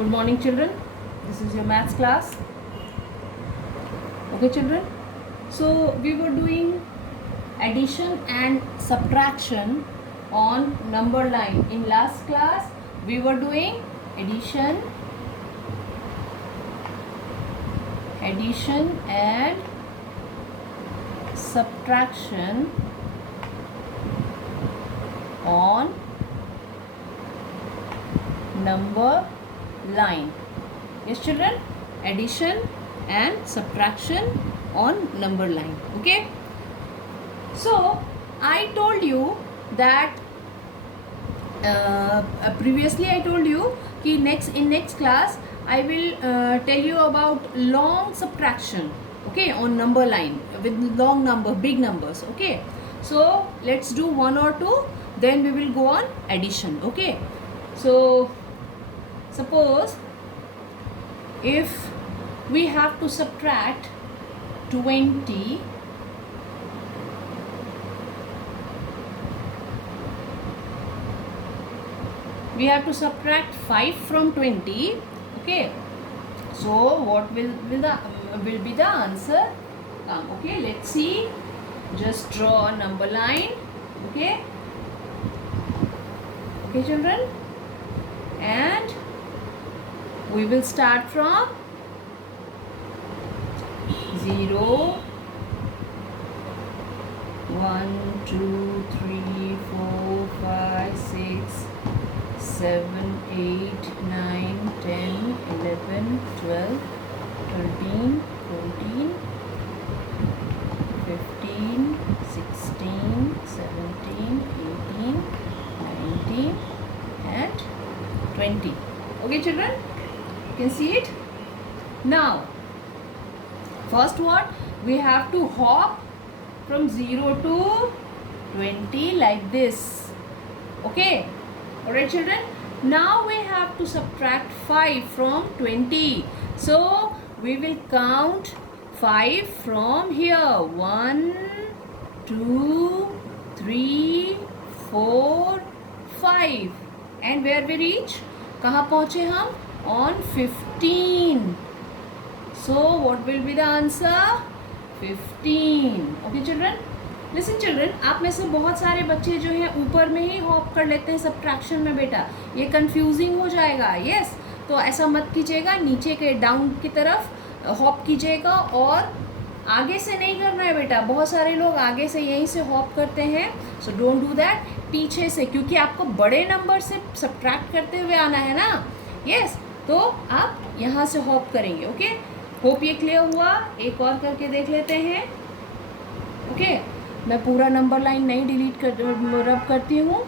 Good morning, children. This is your maths class. Okay, children. So we were doing addition and subtraction on number line. In last class, we were doing addition and subtraction on number line. Yes, children, addition and subtraction on number line. Okay, so I told you that previously I told you कि next class I will tell you about long subtraction, okay, on number line with long number, big numbers. Okay, so let's do one or two, then we will go on addition. Okay, so suppose if we have to subtract 20 we have to subtract 5 from 20. Okay, so what will be the answer? Okay, let's see. Just draw a number line. Okay, children, and we will start from 0, 1, 2, 3, 4, 5, 6, 7, 8, 9, 10, 11, 12, 13, 14, 15, 16, 17, 18, 19 and 20. Okay, children, you can see it. Now first, what we have to hop from 0 to 20 like this. Okay, alright, children. Now we have to subtract 5 from 20. So we will count 5 from here. 1, 2, 3, 4, 5. And where we reach? कहाँ पहुँचे हम? On 15. So what will be the answer? 15. Okay, children. Listen, children, आप में से बहुत सारे बच्चे जो हैं ऊपर में ही हॉप कर लेते हैं सब्ट्रैक्शन में. बेटा ये कंफ्यूजिंग हो जाएगा. यस, तो ऐसा मत कीजिएगा. नीचे के डाउन की तरफ हॉप कीजिएगा और आगे से नहीं करना है बेटा. बहुत सारे लोग आगे से यहीं से हॉप करते हैं. So don't do that. पीछे से, क्योंकि आपको बड़े नंबर से सब्ट्रैक्ट करते हुए आना है ना. यस, तो आप यहाँ से हॉप करेंगे. ओके, होप ये क्लियर हुआ. एक और करके देख लेते हैं. ओके, मैं पूरा नंबर लाइन नहीं डिलीट कर रब करती हूँ.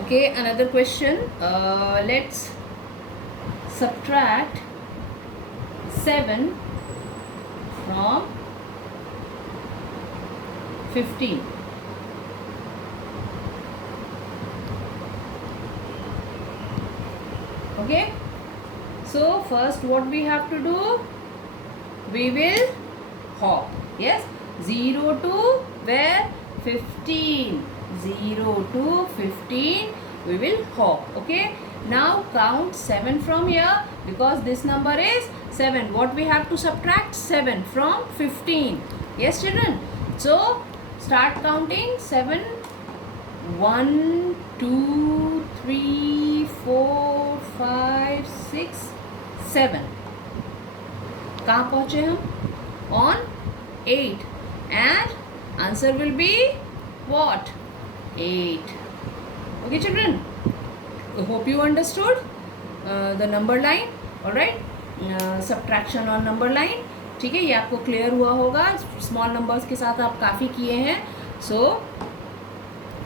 Okay, another question. Let's subtract 7 from 15. Okay, so first what we have to do? We will hop. Yes, 0 to where? 15. 0 to 15 we will hop. Okay, now count 7 from here because this number is 7. What we have to subtract? 7 from 15. Yes, children, so start counting. 7, 1, 2, 3, 4, 5, 6, 7. कहाँ पहुँचे हम? On 8. And answer will be what? 8. Okay, children, I hope you understood the number line. All right, subtraction on number line. ठीक है, ये आपको clear हुआ होगा. Small numbers के साथ आप काफ़ी किए हैं. सो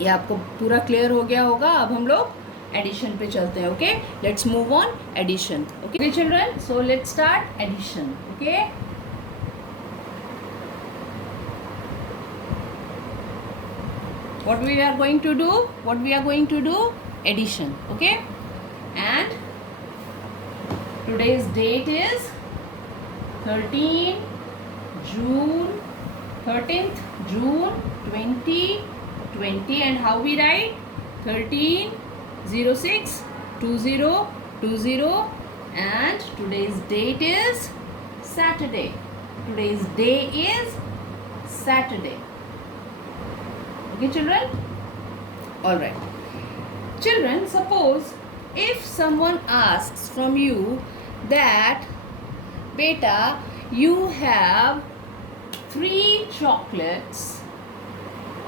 ये आपको पूरा क्लियर हो गया होगा. अब हम लोग एडिशन पे चलते हैं. Okay, let's move on addition. Okay children, so let's start addition. Okay, what we are going to do? Addition. Okay, and Today's date is 13 June 13th June 2020, and how we write 13/06/2020, and today's date is Saturday. Today's day is Saturday. Okay, children? All right. Children, suppose if someone asks from you that, beta, you have 3 chocolates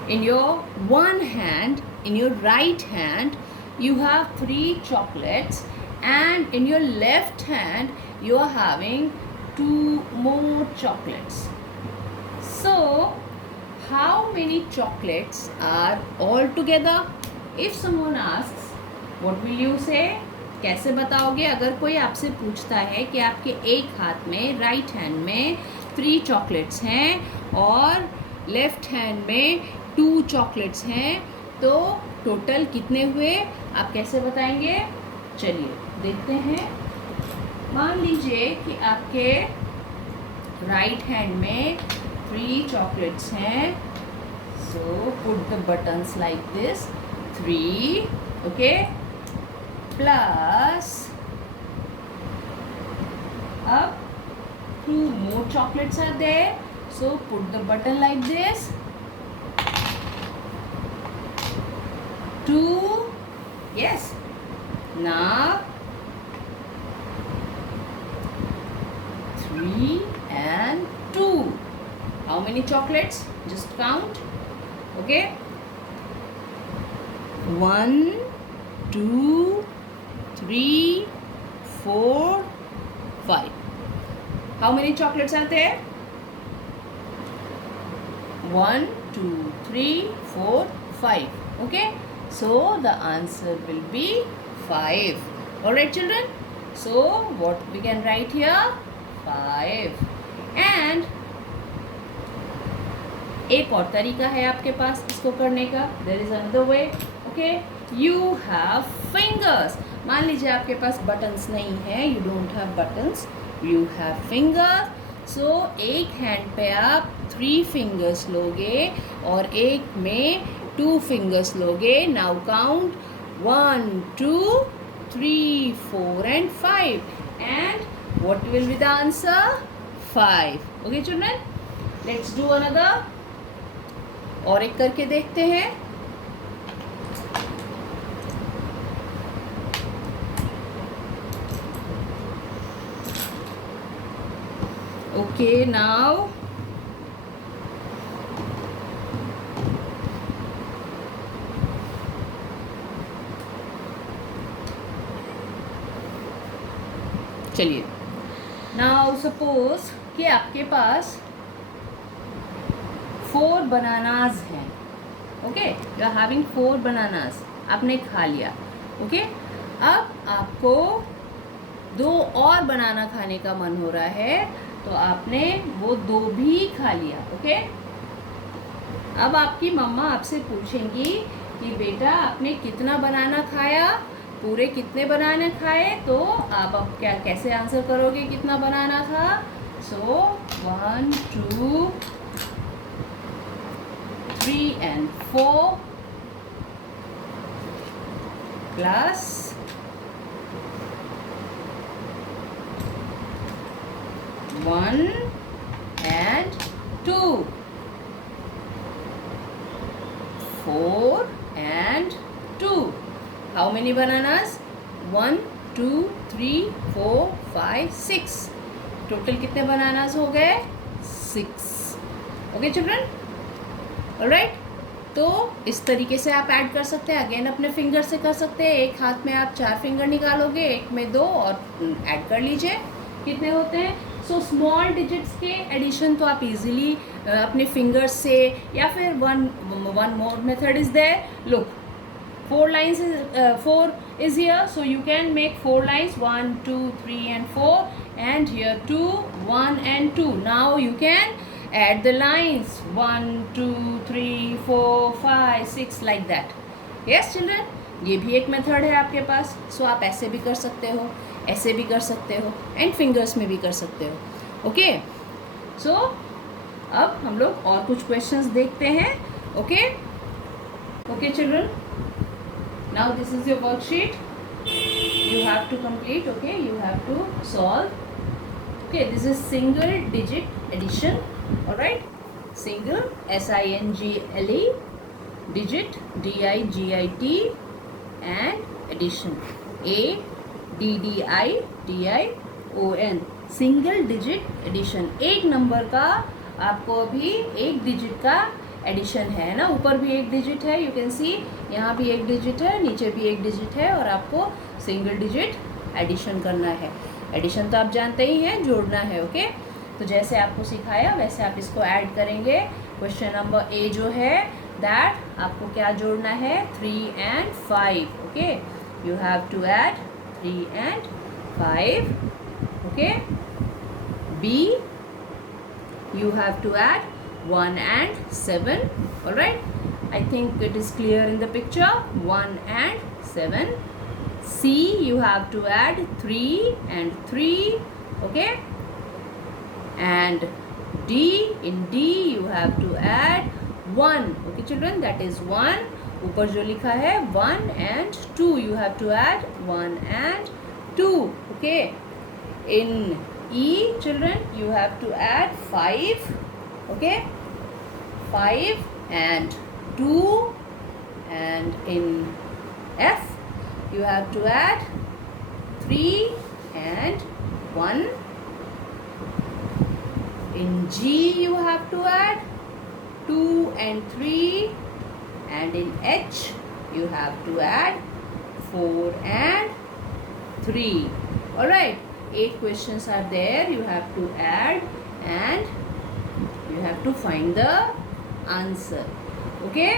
in your one hand, in your right hand you have 3 chocolates, and in your left hand you are having 2 more chocolates. So how many chocolates are all together? If someone asks, what will you say? कैसे बताओगे? अगर कोई आपसे पूछता है कि आपके एक हाथ में, राइट हैंड में 3 चॉकलेट्स हैं और लेफ्ट हैंड में 2 चॉकलेट्स हैं, तो टोटल कितने हुए? आप कैसे बताएंगे? चलिए देखते हैं. मान लीजिए कि आपके राइट हैंड में 3 चॉकलेट्स हैं. So put the buttons like this. 3, okay, plus up 2 more chocolates are there, so put the button like this. 2, yes. Now 3 and 2. How many chocolates? Just count. Okay. 1, 2, 3, 4, 5. How many chocolates are there? 1, 2, 3, 4, 5. Okay. So the answer will be 5. Alright, children. So what we can write here? 5. And एक और तरीका है आपके पास इसको करने का. There is another way. Okay, you have fingers. मान लीजिए आपके पास बटन्स नहीं है, you don't have buttons, you have fingers. So एक हैंड पे आप 3 फिंगर्स लोगे और एक में 2 फिंगर्स लोगे. Now count 1, 2, 3, 4 and 5, and what will be the answer? 5. Okay, children, let's do another. और एक करके देखते हैं. Okay, now चलिए. Now suppose कि आपके पास 4 बनानास हैं. Okay, you are having 4 bananas. आपने खा लिया. ओके, अब आपको 2 और बनाना खाने का मन हो रहा है, तो आपने वो 2 भी खा लिया. ओके, अब आपकी मम्मा आपसे पूछेंगी कि बेटा आपने कितना बनाना खाया, पूरे कितने बनाने खाए. तो आप अब क्या कैसे आंसर करोगे कितना बनाना था? सो 1, 2, 3 and 4 plus 1 and 2, 4 and 2. How many bananas? 1, 2, 3, 4, 5, 6. Total कितने बनानास हो गए? 6. Okay children, alright. तो इस तरीके से आप ऐड कर सकते हैं. अगेन अपने फिंगर से कर सकते हैं. एक हाथ में आप 4 फिंगर निकालोगे, एक में 2 और ऐड कर लीजिए. कितने होते हैं? सो स्मॉल डिजिट्स के एडिशन तो आप इजीली अपने फिंगर्स से, या फिर one more method is there. Look, 4 lines is 4 is here, so you can make 4 lines, 1, 2, 3 and 4, and here 2, 1 and 2. Now you can add the lines 1, 2, 3, 4, 5, 6 like that. Yes children, ये भी एक method है आपके पास. सो आप ऐसे भी कर सकते हो. ऐसे भी कर सकते हो एंड फिंगर्स में भी कर सकते हो। ओके, सो अब हम लोग और कुछ क्वेश्चंस देखते हैं। Okay okay children, now this is your worksheet, you have to complete. Okay, you have to solve. Okay, this is single digit addition. All right, single, single, digit, digit, and addition, addition, single digit addition। एक number का आपको अभी एक digit का addition है ना, ऊपर भी एक डिजिट है, यू कैन सी, यहाँ भी एक डिजिट है, नीचे भी एक डिजिट है, और आपको सिंगल डिजिट एडिशन करना है। एडिशन तो आप जानते ही हैं, जोड़ना है। ओके, तो जैसे आपको सिखाया वैसे आप इसको ऐड करेंगे। क्वेश्चन नंबर ए जो है दैट आपको क्या जोड़ना है, 3 and 5। Okay, you have to add 3 and 5। Okay, be you have to add 1 and 7। all right, I think it is clear in the picture, 1 and 7। C, you have to add 3 and 3। okay, and D, in D you have to add 1। okay children, that is 1। ऊपर जो लिखा है 1 and 2, you have to add 1 and 2। okay, in E children you have to add 5। okay, 5 and 2, and in F you have to add 3 and 1। in G you have to add 2 and 3, and in H you have to add 4 and 3। all right, 8 questions are there, you have to add and you have to find the answer। okay,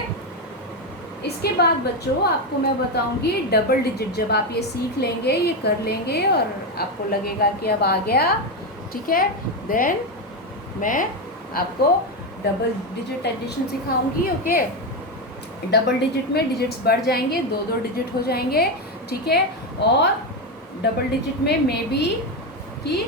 इसके बाद बच्चों आपको मैं बताऊंगी double digit. जब आप ये सीख लेंगे, ये कर लेंगे और आपको लगेगा कि अब आ गया, ठीक है, देन मैं आपको डबल डिजिट एडिशन सिखाऊंगी। ओके, डबल डिजिट में डिजिट्स बढ़ जाएंगे, 2-2 डिजिट हो जाएंगे, ठीक है, और डबल डिजिट में मे बी कि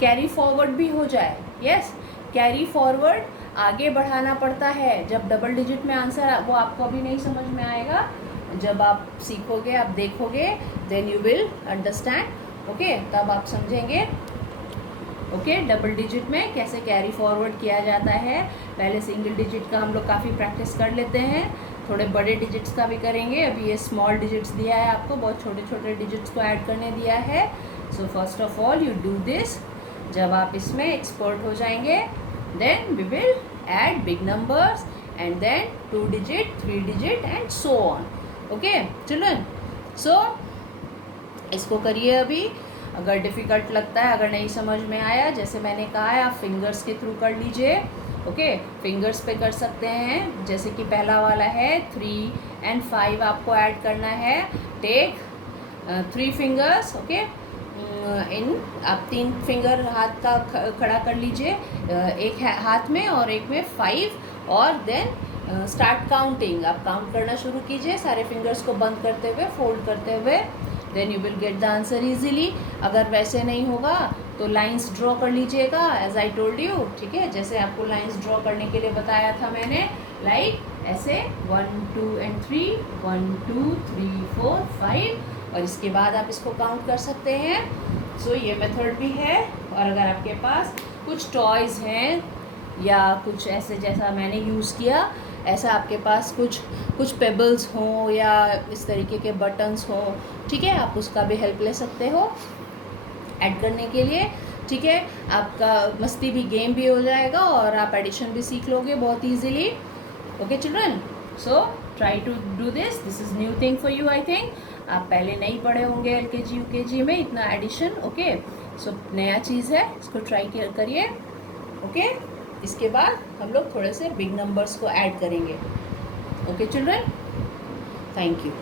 कैरी फॉरवर्ड भी हो जाए। यस, कैरी फॉरवर्ड आगे बढ़ाना पड़ता है जब डबल डिजिट में आंसर, वो आपको अभी नहीं समझ में आएगा, जब आप सीखोगे, आप देखोगे, then you will understand. Okay, तब आप समझेंगे। ओके, डबल डिजिट में कैसे कैरी फॉरवर्ड किया जाता है। पहले सिंगल डिजिट का हम लोग काफ़ी प्रैक्टिस कर लेते हैं, थोड़े बड़े डिजिट्स का भी करेंगे। अभी ये स्मॉल डिजिट्स दिया है आपको, बहुत छोटे छोटे डिजिट्स को ऐड करने दिया है। So first of all you do this. जब आप इसमें एक्सपर्ट हो जाएंगे, then we will add big numbers and then 2 digit, 3 digit and so on. Okay children, so इसको करिए अभी। अगर डिफ़िकल्ट लगता है, अगर नहीं समझ में आया, जैसे मैंने कहा है, आप फिंगर्स के थ्रू कर लीजिए। ओके, फिंगर्स पे कर सकते हैं। जैसे कि पहला वाला है 3 and 5 आपको ऐड करना है। Take 3 fingers. ओके, इन आप 3 फिंगर हाथ का खड़ा कर लीजिए, एक हाथ में और एक में 5, और देन स्टार्ट काउंटिंग। आप काउंट करना शुरू कीजिए, सारे फिंगर्स को बंद करते हुए, फोल्ड करते हुए, then you will get the answer easily. अगर वैसे नहीं होगा तो लाइंस ड्रॉ कर लीजिएगा, एज आई टोल्ड यू, ठीक है, जैसे आपको लाइंस ड्रॉ करने के लिए बताया था मैंने, लाइक ऐसे 1 2 and 3, 1 2 3 4 5, और इसके बाद आप इसको काउंट कर सकते हैं। सो ये मेथड भी है। और अगर आपके पास कुछ टॉयज़ हैं या कुछ ऐसे जैसा मैंने यूज़ किया, ऐसा आपके पास कुछ पेबल्स हों या इस तरीके के बटन्स हों, ठीक है, आप उसका भी हेल्प ले सकते हो ऐड करने के लिए। ठीक है, आपका मस्ती भी, गेम भी हो जाएगा और आप एडिशन भी सीख लोगे बहुत easily. Okay children, so try to do this is new thing for you. I think आप पहले नहीं पढ़े होंगे LKG UKG में इतना एडिशन। ओके, सो नया चीज़ है, इसको ट्राई करिए। ओके, इसके बाद हम लोग थोड़े से बिग नंबर्स को ऐड करेंगे। Okay children, thank you.